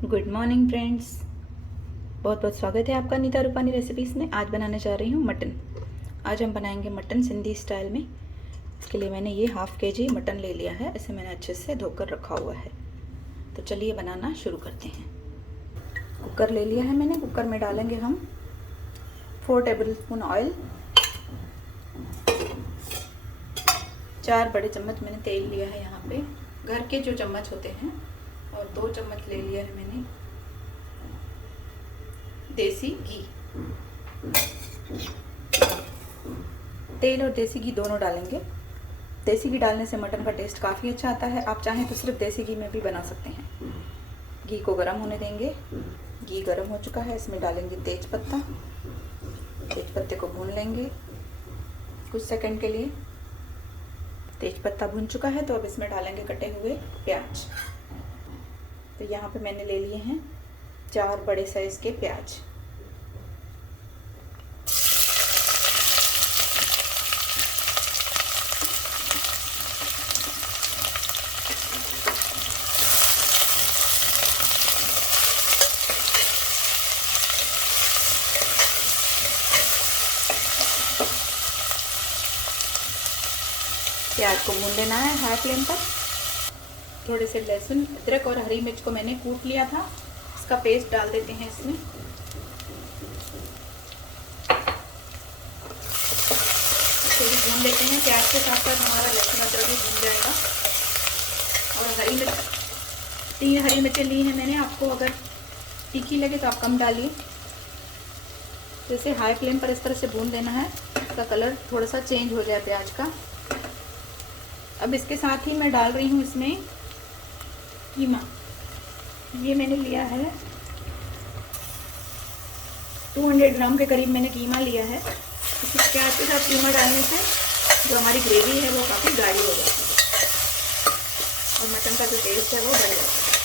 Good morning friends. बहुत बहुत स्वागत है आपका नीता रूपानी रेसिपीज़ में। आज बनाने जा रही हूँ मटन। आज हम बनाएंगे मटन सिंधी स्टाइल में। इसके लिए मैंने ये हाफ़ kg मटन ले लिया है। इसे मैंने अच्छे से धोकर रखा हुआ है। तो चलिए बनाना शुरू करते हैं। कुकर ले लिया है मैंने। कुकर में डालेंगे हम 4 टेबलस्पून ऑयल, 4 बड़े चम्मच मैंने तेल लिया है यहाँ पे, घर के जो चम्मच होते हैं, और 2 चम्मच ले लिया है मैंने देसी घी। तेल और देसी घी दोनों डालेंगे। देसी घी डालने से मटन का टेस्ट काफ़ी अच्छा आता है। आप चाहें तो सिर्फ देसी घी में भी बना सकते हैं। घी को गर्म होने देंगे। घी गर्म हो चुका है, इसमें डालेंगे तेज पत्ता। तेज पत्ते को भून लेंगे कुछ सेकंड के लिए। तेज पत्ता भून चुका है तो अब इसमें डालेंगे कटे हुए प्याज। तो यहाँ पे मैंने ले लिए हैं 4 बड़े साइज़ के प्याज। प्याज को भून लेना है हाई फ्लेम पर। थोड़े से लहसुन, अदरक और हरी मिर्च को मैंने कूट लिया था, इसका पेस्ट डाल देते हैं इसमें। तो भी भून लेते हैं। प्याज के साथ साथ हमारा लहसुन अदरक भी भून जाएगा। और हरी मिर्च, 3 हरी मिर्चें ली हैं मैंने। आपको अगर तीखी लगे तो आप कम डालिए। जैसे हाई फ्लेम पर इस तरह से भून लेना है। इसका कलर थोड़ा सा चेंज हो गया प्याज का। अब इसके साथ ही मैं डाल रही हूँ इसमें कीमा। ये मैंने लिया है 200 ग्राम के करीब मैंने कीमा लिया है। इस प्याज के साथ कीमा डालने से जो हमारी ग्रेवी है वो काफ़ी गाढ़ी हो जाती है और मटन का जो टेस्ट है वो बढ़ जाता है।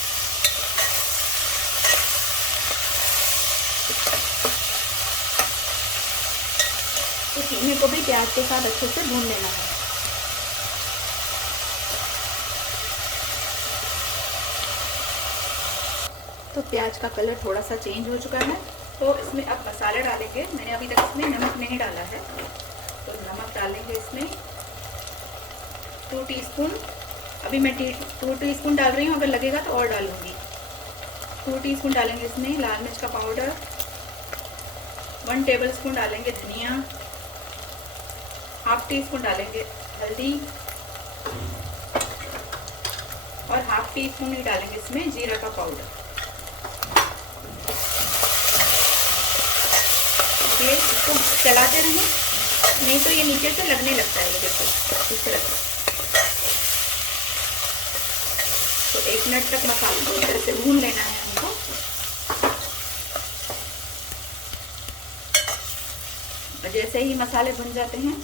तो कीमे को भी प्याज के साथ अच्छे से भून लेना है। तो प्याज का कलर थोड़ा सा चेंज हो चुका है। तो इसमें अब मसाले डालेंगे। मैंने अभी तक इसमें नमक नहीं डाला है, तो नमक डालेंगे इसमें 2 टीस्पून। अभी मैं 2 टीस्पून डाल रही हूँ, अगर लगेगा तो और डालूँगी। 2 टीस्पून डालेंगे इसमें लाल मिर्च का पाउडर। 1 टेबलस्पून डालेंगे धनिया। हाफ टी स्पून डालेंगे हल्दी और हाफ टी स्पून ही डालेंगे इसमें जीरा का पाउडर। ये इसको चलाते रहें, नहीं तो ये नीचे से लगने लगता है। देखो इस तरह से। तो 1 मिनट तक मसाले को इस तरह से भून लेना है हमको। जैसे ही मसाले भुन जाते हैं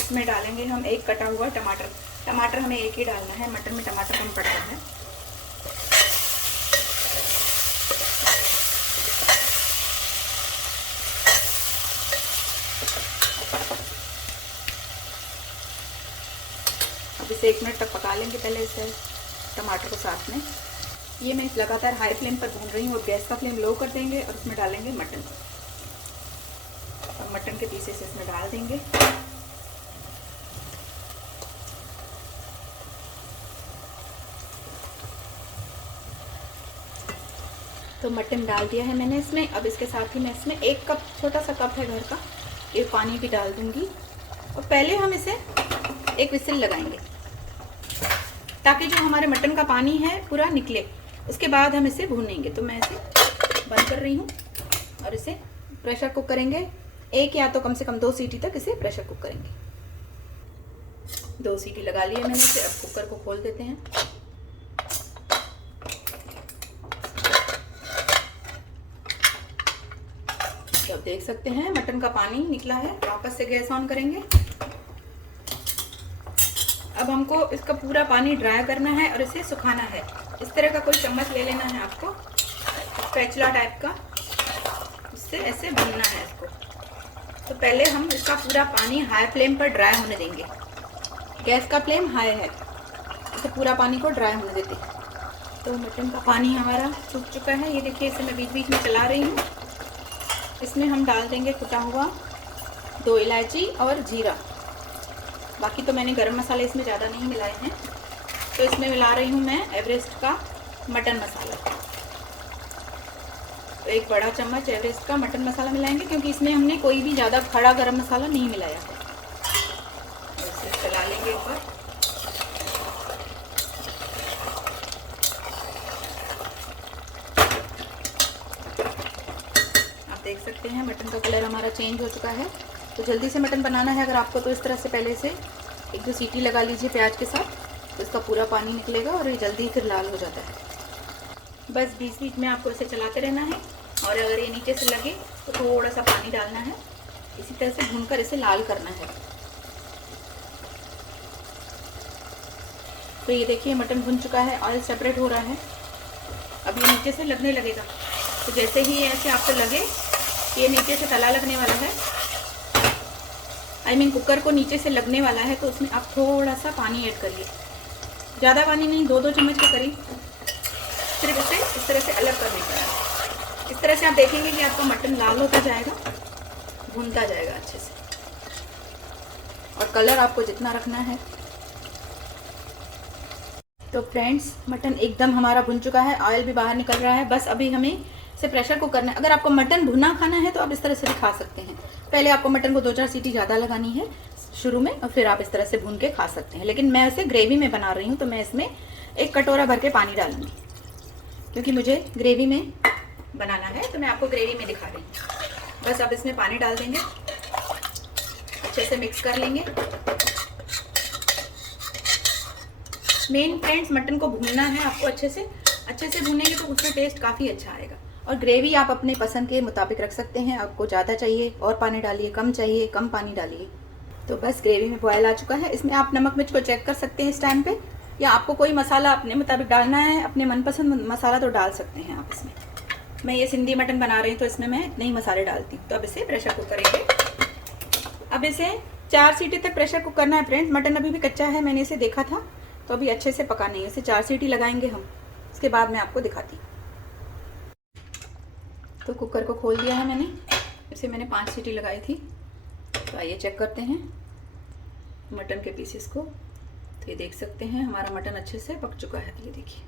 इसमें डालेंगे हम 1 कटा हुआ टमाटर। टमाटर हमें 1 ही डालना है, मटन में टमाटर कम पड़ता है। अब इसे 1 मिनट तक पका लेंगे पहले इसे, टमाटर को साथ में। ये मैं लगातार हाई फ्लेम पर भून रही हूँ। और गैस का फ्लेम लो कर देंगे और इसमें डालेंगे मटन। और मटन के पीसेस इसमें डाल देंगे। तो मटन डाल दिया है मैंने इसमें। अब इसके साथ ही मैं इसमें 1 कप, छोटा सा कप है घर का, ये पानी भी डाल दूंगी। और पहले हम इसे 1 विसिल लगाएंगे ताकि जो हमारे मटन का पानी है पूरा निकले। उसके बाद हम इसे भूनेंगे। तो मैं इसे बंद कर रही हूँ और इसे प्रेशर कुक करेंगे। 1 या तो कम से कम 2 सीटी तक इसे प्रेशर कुक करेंगे। 2 सीटी लगा ली है मैंने इसे। अब कुकर को खोल देते हैं। तो अब देख सकते हैं मटन का पानी निकला है। वापस से गैस ऑन करेंगे। अब हमको इसका पूरा पानी ड्राई करना है और इसे सुखाना है। इस तरह का कोई चम्मच ले लेना है आपको, स्पैचुला टाइप का। इससे ऐसे भूनना है इसको। तो पहले हम इसका पूरा पानी हाई फ्लेम पर ड्राई होने देंगे। गैस का फ्लेम हाई है। इसे पूरा पानी को ड्राई होने देते हैं। तो मटन का पानी हमारा सूख चुका है, ये देखिए। इसे मैं बीच बीच में चला रही हूँ। इसमें हम डाल देंगे कुटा हुआ 2 इलायची और जीरा। बाकी तो मैंने गरम मसाले इसमें ज़्यादा नहीं मिलाए हैं। तो इसमें मिला रही हूँ मैं एवरेस्ट का मटन मसाला। तो 1 बड़ा चम्मच एवरेस्ट का मटन मसाला मिलाएंगे, क्योंकि इसमें हमने कोई भी ज़्यादा खड़ा गरम मसाला नहीं मिलाया है। इसे चला लेंगे ऊपर। आप देख सकते हैं मटन का कलर हमारा चेंज हो चुका है। तो जल्दी से मटन बनाना है अगर आपको, तो इस तरह से पहले से 1-2 सीटी लगा लीजिए प्याज के साथ, तो इसका पूरा पानी निकलेगा और ये जल्दी फिर लाल हो जाता है। बस बीच बीच में आपको इसे चलाते रहना है, और अगर ये नीचे से लगे तो थोड़ा सा पानी डालना है। इसी तरह से भूनकर इसे लाल करना है। तो ये देखिए मटन भुन चुका है, ऑयल सेपरेट हो रहा है। अब ये नीचे से लगने लगेगा। तो जैसे ही ऐसे आपको लगे ये नीचे से तला लगने वाला है, कुकर को नीचे से लगने वाला है, तो उसमें आप थोड़ा सा पानी ऐड करिए। ज़्यादा पानी नहीं, 2-2 चम्मच के करीब। सिर्फ इसे इस तरह से अलग कर देना है। इस तरह से आप देखेंगे कि आपका मटन लाल होता जाएगा, भूनता जाएगा अच्छे से। और कलर आपको जितना रखना है। तो फ्रेंड्स मटन एकदम हमारा भुन चुका है, ऑयल भी बाहर निकल रहा है। बस अभी हमें इसे प्रेशर कुकर करना है। अगर आपको मटन भुना खाना है तो आप इस तरह से भी खा सकते हैं। पहले आपको मटन को 2-4 सीटी ज़्यादा लगानी है शुरू में, और फिर आप इस तरह से भून के खा सकते हैं। लेकिन मैं इसे ग्रेवी में बना रही हूँ, तो मैं इसमें 1 कटोरा भर के पानी डालूंगी, क्योंकि मुझे ग्रेवी में बनाना है। तो मैं आपको ग्रेवी में दिखा रही हूँ। बस अब इसमें पानी डाल देंगे, अच्छे से मिक्स कर लेंगे। मेन फ्रेंड्स मटन को भूनना है आपको अच्छे से भूनेंगे तो उसका टेस्ट काफ़ी अच्छा आएगा। और ग्रेवी आप अपने पसंद के मुताबिक रख सकते हैं। आपको ज़्यादा चाहिए और पानी डालिए, कम चाहिए कम पानी डालिए। तो बस ग्रेवी में बॉयल आ चुका है। इसमें आप नमक मिर्च को चेक कर सकते हैं इस टाइम पे, या आपको कोई मसाला अपने मुताबिक डालना है, अपने मनपसंद मसाला तो डाल सकते हैं आप इसमें। मैं ये सिंधी मटन बना रही हूँ तो इसमें मैं नई मसाले डालती हूँ। तो अब इसे प्रेशर कुक करेंगे। अब इसे 4 सीटी तक प्रेशर कुक करना है फ्रेंड्स। मटन अभी भी कच्चा है, मैंने इसे देखा था, तो अभी अच्छे से पकानी है। इसे 4 सीटी लगाएंगे हम, उसके बाद मैं आपको दिखाती हूँ। तो कुकर को खोल दिया है मैंने, इसे मैंने 5 सीटी लगाई थी। तो आइए चेक करते हैं मटन के पीसेस को। तो ये देख सकते हैं हमारा मटन अच्छे से पक चुका है, ये देखिए।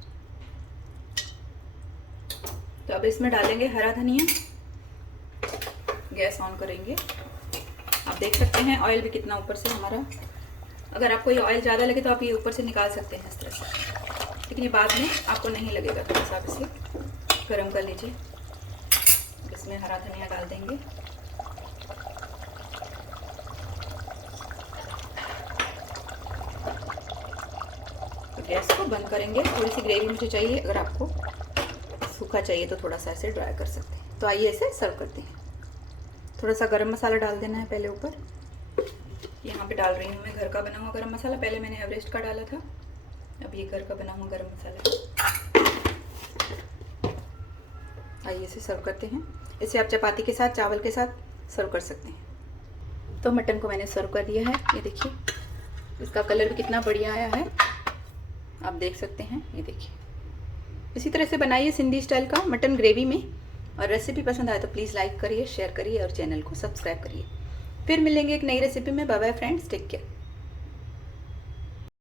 तो अब इसमें डालेंगे हरा धनिया। गैस ऑन करेंगे। आप देख सकते हैं ऑयल भी कितना ऊपर से हमारा। अगर आपको ये ऑयल ज़्यादा लगे तो आप ये ऊपर से निकाल सकते हैं इस तरह से, लेकिन ये बाद में आपको नहीं लगेगा। थोड़ा सा आप इसे गर्म कर लीजिए। इसमें हरा धनिया डाल देंगे। तो गैस को बंद करेंगे। थोड़ी सी ग्रेवी मुझे चाहिए, अगर आपको सूखा चाहिए तो थोड़ा सा ऐसे ड्राई कर सकते हैं। तो आइए इसे सर्व करते हैं। थोड़ा सा गरम मसाला डाल देना है पहले ऊपर। यहाँ पे डाल रही हूँ मैं घर का बना हुआ गरम मसाला। पहले मैंने एवरेस्ट का डाला था, अब ये घर का बना हुआ गरम मसाला है। आइए इसे सर्व करते हैं। इसे आप चपाती के साथ, चावल के साथ सर्व कर सकते हैं। तो मटन को मैंने सर्व कर दिया है। ये देखिए इसका कलर भी कितना बढ़िया आया है, आप देख सकते हैं। ये देखिए इसी तरह से बनाइए सिंधी स्टाइल का मटन ग्रेवी में। और रेसिपी पसंद आए तो प्लीज़ लाइक करिए, शेयर करिए और चैनल को सब्सक्राइब करिए। फिर मिलेंगे एक नई रेसिपी में। Bye bye friends, take care.